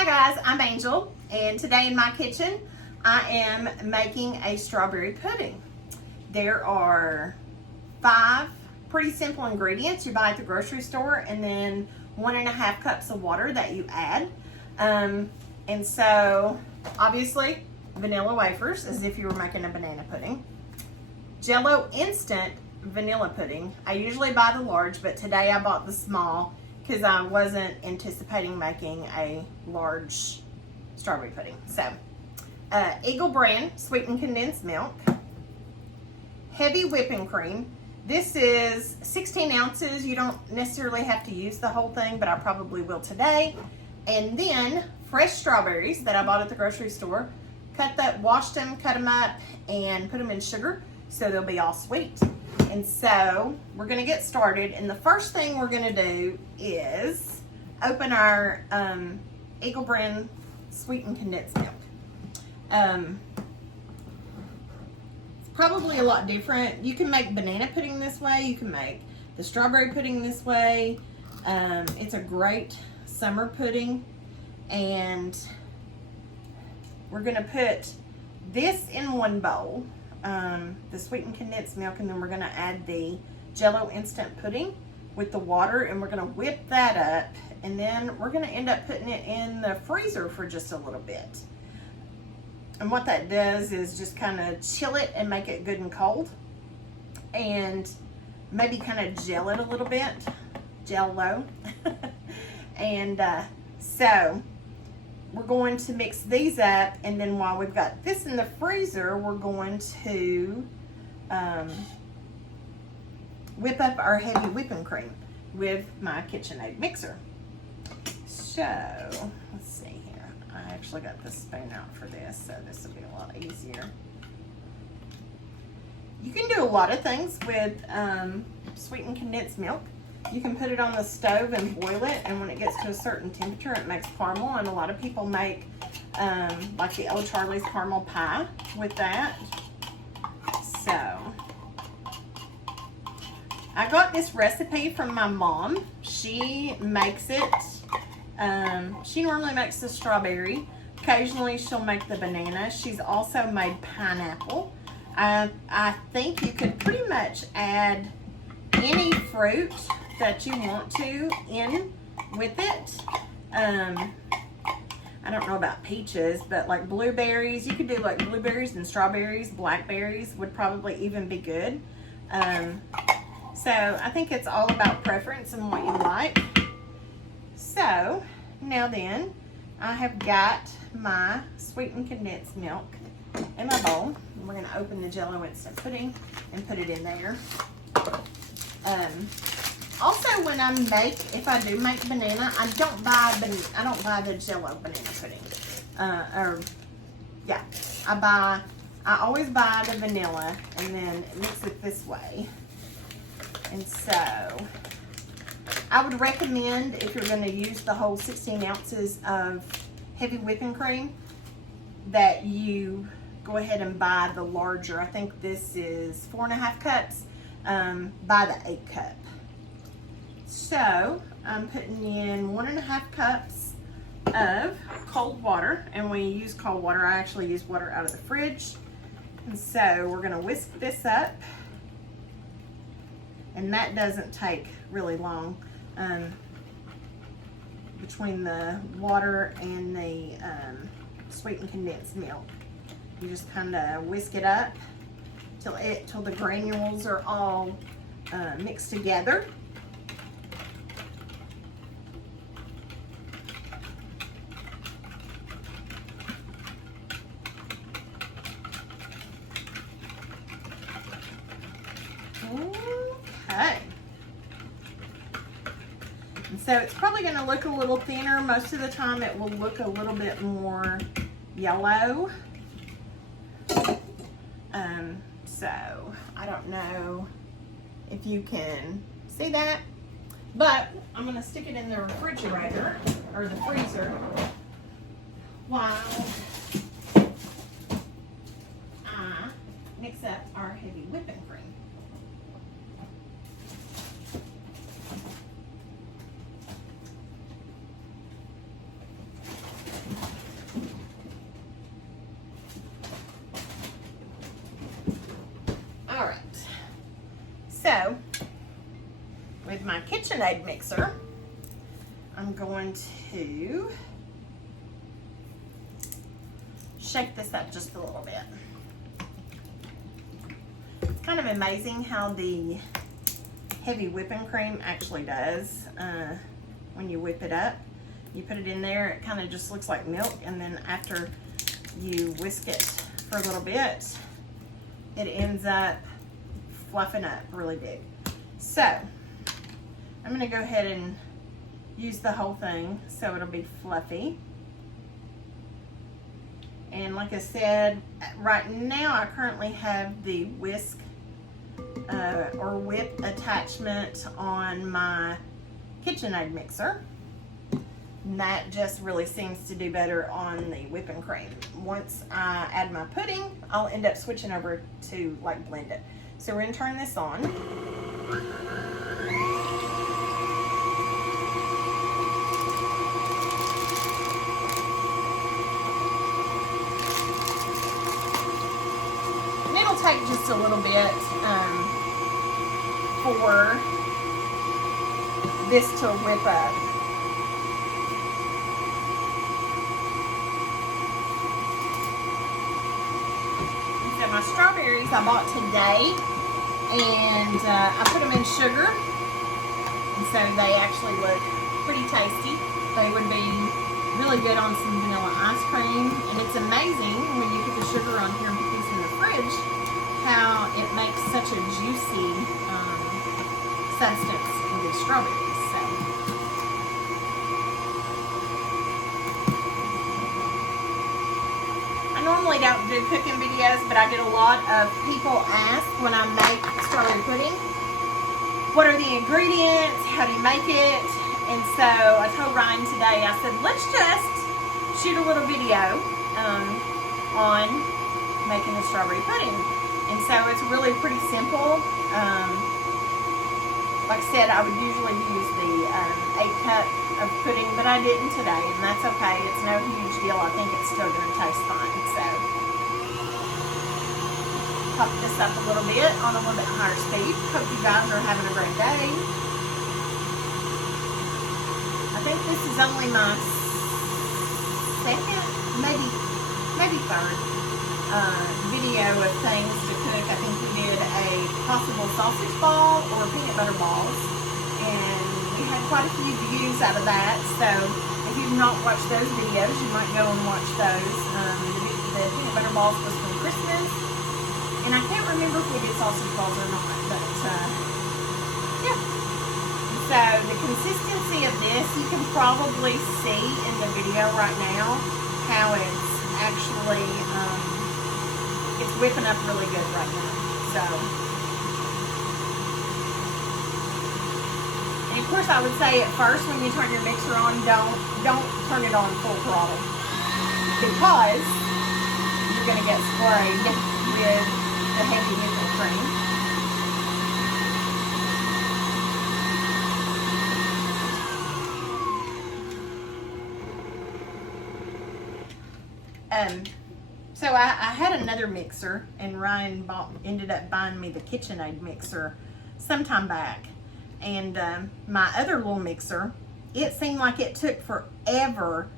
Hi guys, I'm Angel, and today in my kitchen I am making a strawberry pudding. There are 5 pretty simple ingredients you buy at the grocery store, and then 1.5 cups of water that you add. And so obviously vanilla wafers, as if you were making a banana pudding. Jello instant vanilla pudding. I usually buy the large, but today I bought the small because I wasn't anticipating making a large strawberry pudding. So, Eagle brand sweetened condensed milk, heavy whipping cream. This is 16 ounces. You don't necessarily have to use the whole thing, but I probably will today. And then fresh strawberries that I bought at the grocery store. Washed them, cut them up, and put them in sugar so they'll be all sweet. And so we're gonna get started, and the first thing we're gonna do is open our Eagle brand sweetened condensed milk. It's probably a lot different. You can make banana pudding this way, you can make the strawberry pudding this way. It's a great summer pudding, and we're gonna put this in one bowl, the sweetened condensed milk, and then we're gonna add the Jello instant pudding with the water, and we're gonna whip that up, and then we're gonna end up putting it in the freezer for just a little bit. And what that does is just kind of chill it and make it good and cold, and maybe kind of gel it a little bit, Jello. And so we're going to mix these up, and then while we've got this in the freezer, we're going to whip up our heavy whipping cream with my KitchenAid mixer. So, let's see here. I actually got the spoon out for this, so this will be a lot easier. You can do a lot of things with sweetened condensed milk. You can put it on the stove and boil it, and when it gets to a certain temperature, it makes caramel, and a lot of people make like the old Charlie's caramel pie with that. So, I got this recipe from my mom. She makes it, she normally makes the strawberry. Occasionally she'll make the banana. She's also made pineapple. I think you could pretty much add any fruit that you want to in with it. I don't know about peaches, but like blueberries, you could do like blueberries and strawberries. Blackberries would probably even be good. So I think it's all about preference and what you like. So now then, I have got my sweetened condensed milk in my bowl. We're gonna open the Jello instant pudding and put it in there. Also, when if I do make banana, I don't buy the Jello banana pudding. I always buy the vanilla and then mix it this way. And so, I would recommend, if you're going to use the whole 16 ounces of heavy whipping cream, that you go ahead and buy the larger. I think this is 4.5 cups. Buy the 8 cup. So I'm putting in 1.5 cups of cold water, and when you use cold water, I actually use water out of the fridge. And so we're going to whisk this up, and that doesn't take really long. Between the water and the sweetened condensed milk, you just kind of whisk it up till the granules are all mixed together. Okay. And so it's probably going to look a little thinner. Most of the time it will look a little bit more yellow. So I don't know if you can see that, but I'm going to stick it in the refrigerator or the freezer while I mix up our heavy whipping cream. So, with my KitchenAid mixer, I'm going to shake this up just a little bit. It's kind of amazing how the heavy whipping cream actually does when you whip it up. You put it in there, it kind of just looks like milk, and then after you whisk it for a little bit, it ends up fluffing up really big. So I'm gonna go ahead and use the whole thing so it'll be fluffy. And like I said, right now I currently have the whisk or whip attachment on my KitchenAid mixer. And that just really seems to do better on the whipping cream. Once I add my pudding, I'll end up switching over to like blend it. So we're gonna turn this on. And it'll take just a little bit for this to whip up. My strawberries I bought today, and I put them in sugar, and so they actually look pretty tasty. They would be really good on some vanilla ice cream, and it's amazing when you put the sugar on here and put these in the fridge how it makes such a juicy substance in the strawberries. I normally don't do cooking videos, but I get a lot of people ask when I make strawberry pudding, what are the ingredients, how do you make it? And so I told Ryan today, I said, let's just shoot a little video on making the strawberry pudding. And so it's really pretty simple. Like I said, I would usually use the 8 cup of pudding, but I didn't today, and that's okay. It's no huge deal. I think it's still going to taste fine. So, pop this up a little bit on a little bit higher speed. Hope you guys are having a great day. I think this is only my second, maybe third video of things to cook. I think we did a possible sausage ball or peanut butter balls, and we had quite a few views out of that. So if you've not watched those videos, you might go and watch those. The peanut butter balls was from Christmas, and I can't remember if we did sausage balls or not, but yeah. So the consistency of this, you can probably see in the video right now how it's actually it's whipping up really good right now. So, and of course, I would say at first when you turn your mixer on, don't turn it on full throttle, because you're going to get sprayed with the heavy whipping cream. So I had another mixer, and Ryan ended up buying me the KitchenAid mixer sometime back. And my other little mixer, it seemed like it took forever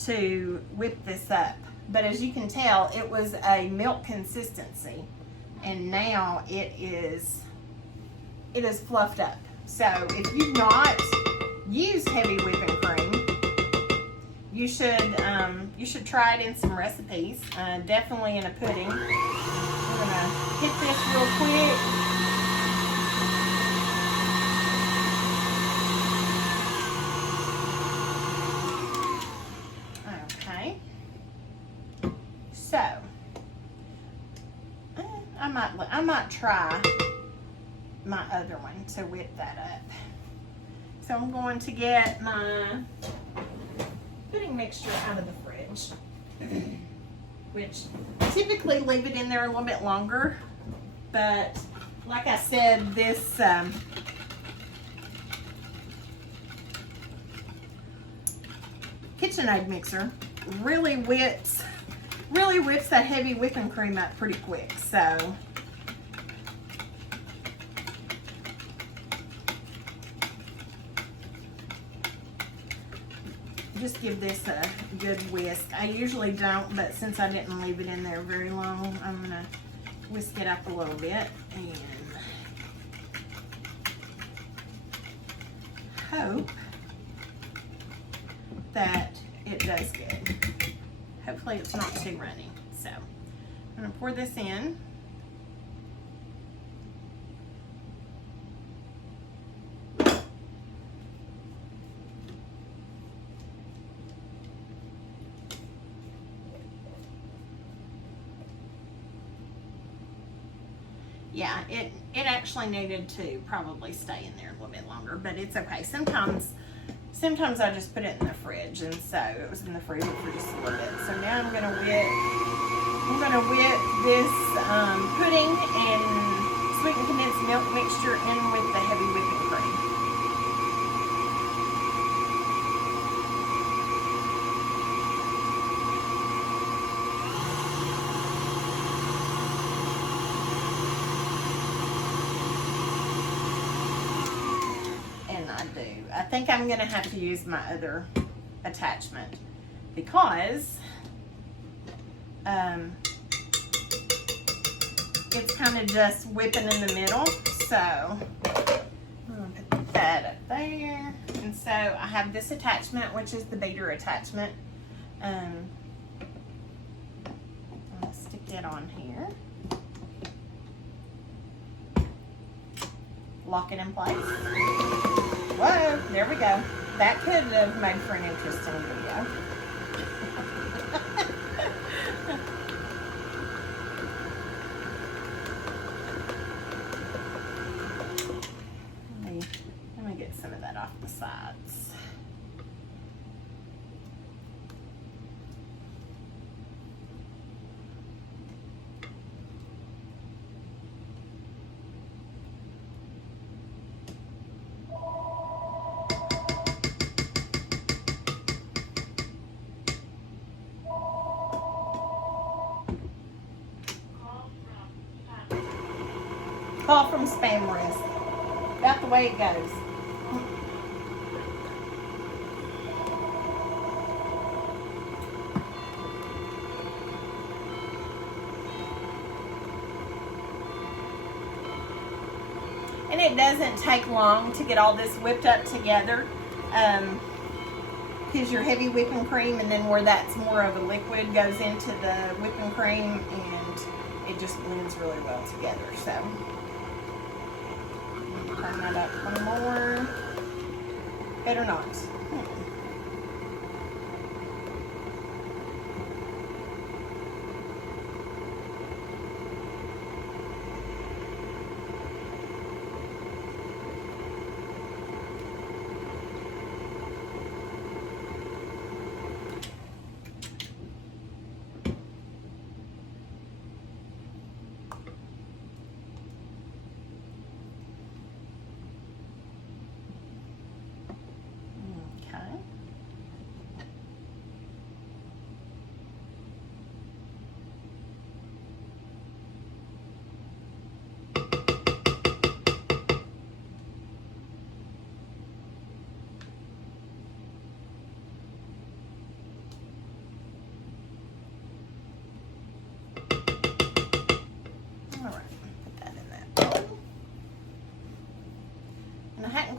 to whip this up. But as you can tell, it was a milk consistency, and now it is fluffed up. So if you've not used heavy whipping cream, you should try it in some recipes, definitely in a pudding. We're gonna hit this real quick. Okay. So I might try my other one to whip that up. So I'm going to get my pudding mixture out of the fridge, which typically leave it in there a little bit longer, but like I said, this KitchenAid mixer really whips that heavy whipping cream up pretty quick. So just give this a good whisk. I usually don't, but since I didn't leave it in there very long, I'm gonna whisk it up a little bit and hope that it does good. Hopefully it's not too runny. So I'm gonna pour this in. Yeah, it actually needed to probably stay in there a little bit longer, but it's okay. Sometimes I just put it in the fridge, and so it was in the freezer for just a little bit. So now I'm gonna whip this pudding and sweetened condensed milk mixture in with the heavy whipping cream. I think I'm gonna have to use my other attachment because it's kind of just whipping in the middle. So I'm gonna put that up there. And so I have this attachment, which is the beater attachment. I'm gonna stick it on here. Lock it in place. Whoa, there we go. That could have made for an interesting video. Let me get some of that off the sides. Call from spam risk. About the way it goes. And it doesn't take long to get all this whipped up together. Because your heavy whipping cream, and then where that's more of a liquid goes into the whipping cream, and it just blends really well together. So turn that up one more. Better not.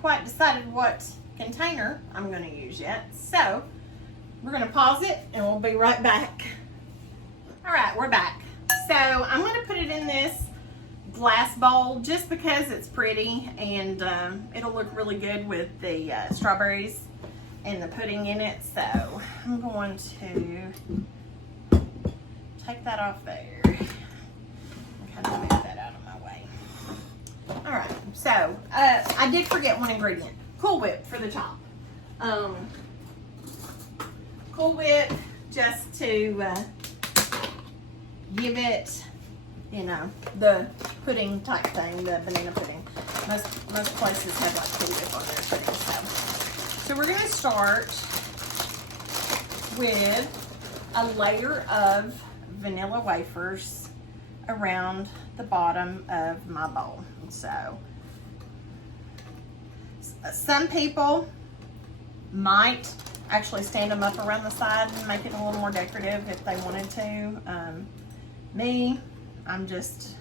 Quite decided what container I'm going to use yet, so we're going to pause it and we'll be right back. All right, we're back. So I'm going to put it in this glass bowl just because it's pretty, and it'll look really good with the strawberries and the pudding in it. So I'm going to take that off there and kind of move that out of my way. All right, so I did forget one ingredient. Cool Whip for the top. Cool Whip just to give it, you know, the pudding type thing, the banana pudding. Most places have like Cool Whip on their pudding. So we're gonna start with a layer of vanilla wafers around the bottom of my bowl. So some people might actually stand them up around the side and make it a little more decorative if they wanted to. I'm just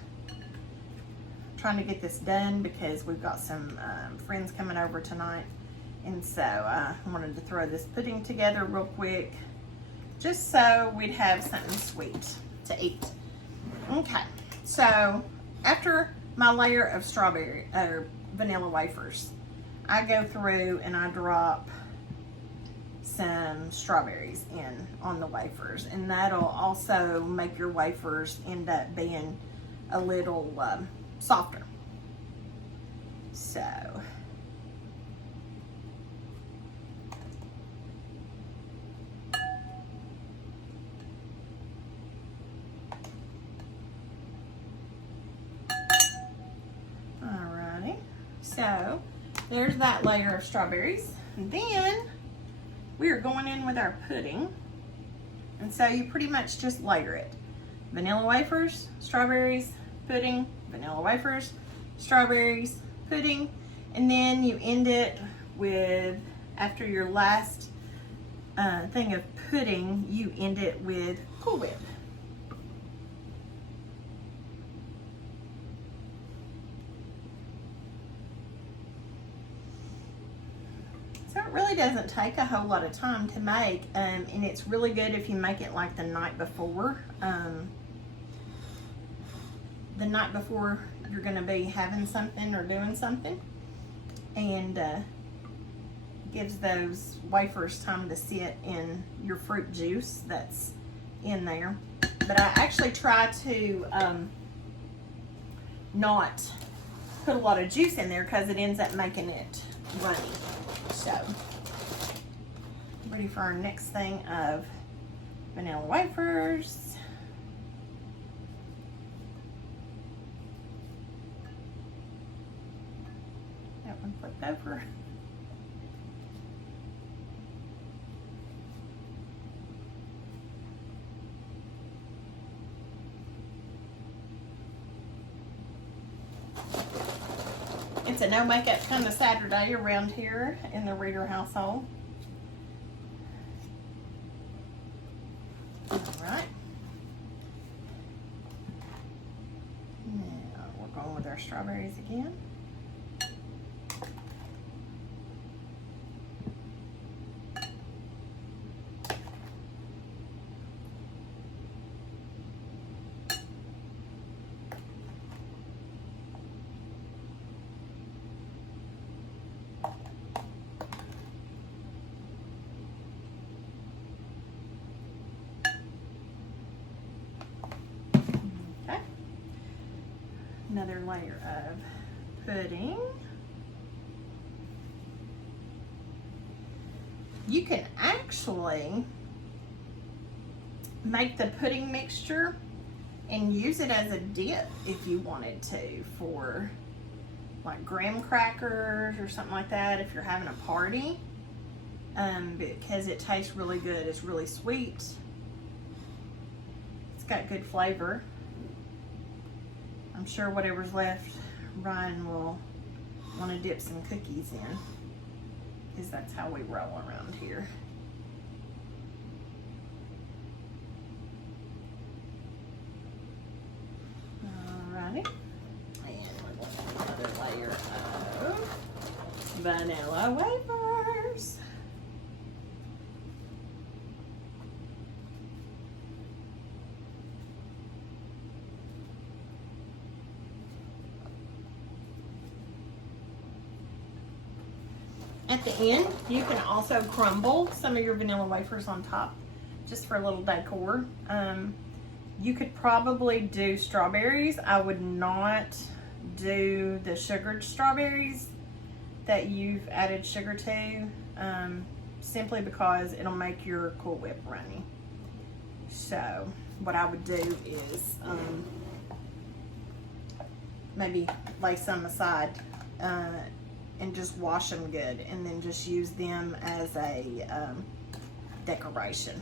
trying to get this done because we've got some friends coming over tonight, and so I wanted to throw this pudding together real quick just so we'd have something sweet to eat. Okay, so after my layer of strawberry or vanilla wafers, I go through and I drop some strawberries in on the wafers, and that'll also make your wafers end up being a little softer. So alrighty, so there's that layer of strawberries. And then we are going in with our pudding, and so you pretty much just layer it. Vanilla wafers, strawberries, pudding, vanilla wafers, strawberries, pudding, and then you end it with, after your last thing of pudding, you end it with Cool Whip. So it really doesn't take a whole lot of time to make, and it's really good if you make it like the night before. The night before you're going to be having something or doing something, and gives those wafers time to sit in your fruit juice that's in there. But I actually try to not put a lot of juice in there because it ends up making it runny. So, ready for our next thing of vanilla wafers. That one flipped over. It's a no makeup kind of Saturday around here in the Reeder household. All right. Now we're going with our strawberries again. Another layer of pudding. You can actually make the pudding mixture and use it as a dip if you wanted to, for like graham crackers or something like that if you're having a party, because it tastes really good. It's really sweet. It's got good flavor. I'm sure whatever's left, Ryan will want to dip some cookies in, because that's how we roll around here. Alrighty, and we're going to another layer of vanilla wafers. At the end, you can also crumble some of your vanilla wafers on top, just for a little decor. You could probably do strawberries. I would not do the sugared strawberries that you've added sugar to, simply because it'll make your Cool Whip runny. So what I would do is maybe lay some aside and just wash them good, and then just use them as a decoration.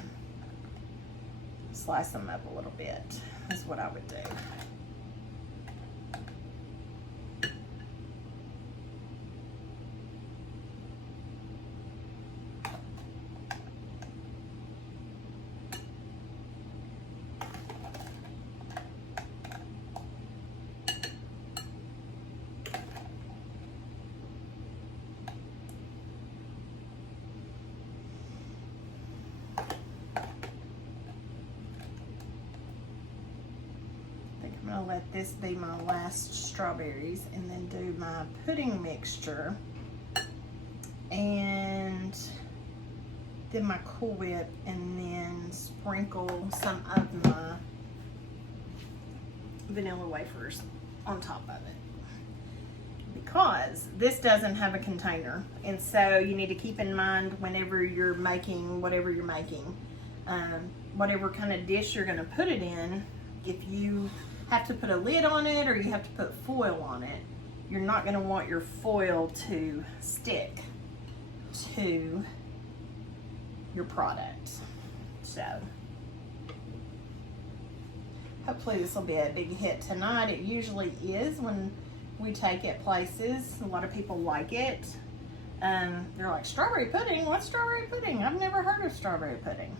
Slice them up a little bit is what I would do. I'm gonna let this be my last strawberries and then do my pudding mixture. And then my Cool Whip, and then sprinkle some of my vanilla wafers on top of it. Because this doesn't have a container, and so you need to keep in mind whenever you're making whatever you're making, whatever kind of dish you're going to put it in, if you have to put a lid on it or you have to put foil on it, you're not going to want your foil to stick to your product. So hopefully this will be a big hit tonight. It usually is when we take it places. A lot of people like it. They're like, strawberry pudding? What's strawberry pudding? I've never heard of strawberry pudding.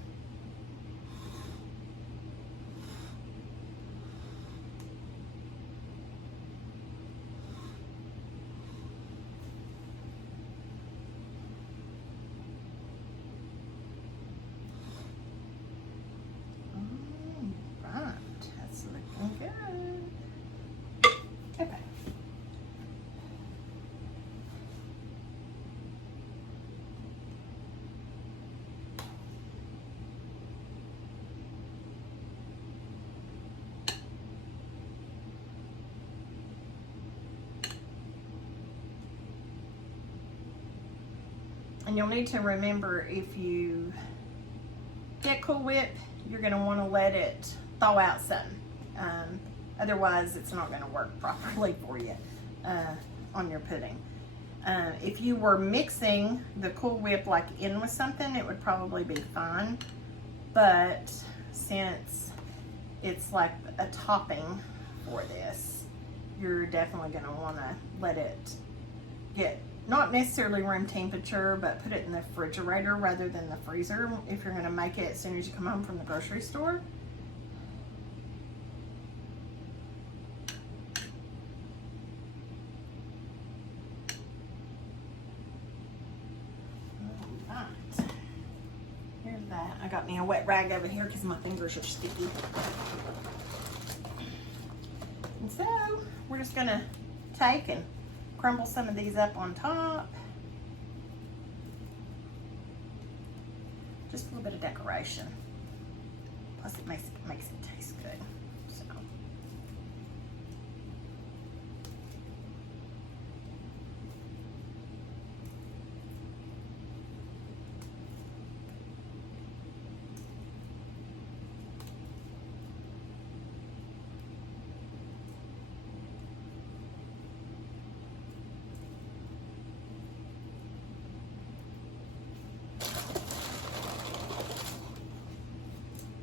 Right, that's looking good. Okay. And you'll need to remember, if you get Cool Whip, you're going to want to let it thaw out some. Otherwise, it's not going to work properly for you on your pudding. If you were mixing the Cool Whip like in with something, it would probably be fine. But since it's like a topping for this, you're definitely going to want to let it get not necessarily room temperature, but put it in the refrigerator rather than the freezer if you're going to make it as soon as you come home from the grocery store. Alright, here's that. I got me a wet rag over here because my fingers are sticky. And so we're just going to take and crumble some of these up on top. Just a little bit of decoration. Plus it makes it taste good. So.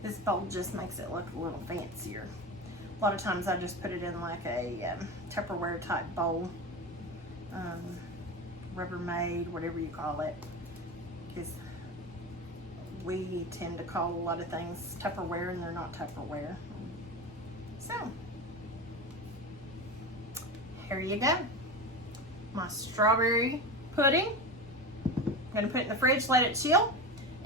This bowl just makes it look a little fancier. A lot of times I just put it in like a Tupperware type bowl, Rubbermaid, whatever you call it, because we tend to call a lot of things Tupperware and they're not Tupperware. So, here you go. My strawberry pudding. I'm gonna put it in the fridge, let it chill.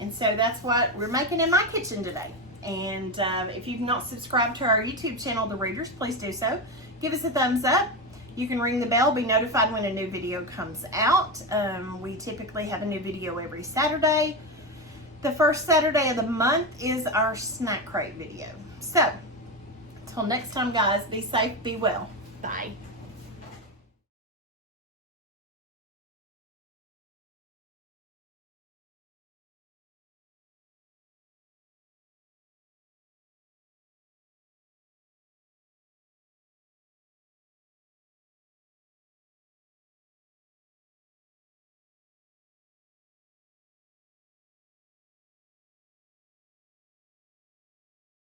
And so that's what we're making in my kitchen today. And if you've not subscribed to our YouTube channel, The Readers, please do so. Give us a thumbs up. You can ring the bell, be notified when a new video comes out. We typically have a new video every Saturday. The first Saturday of the month is our snack crate video. So, until next time, guys, be safe, be well. Bye.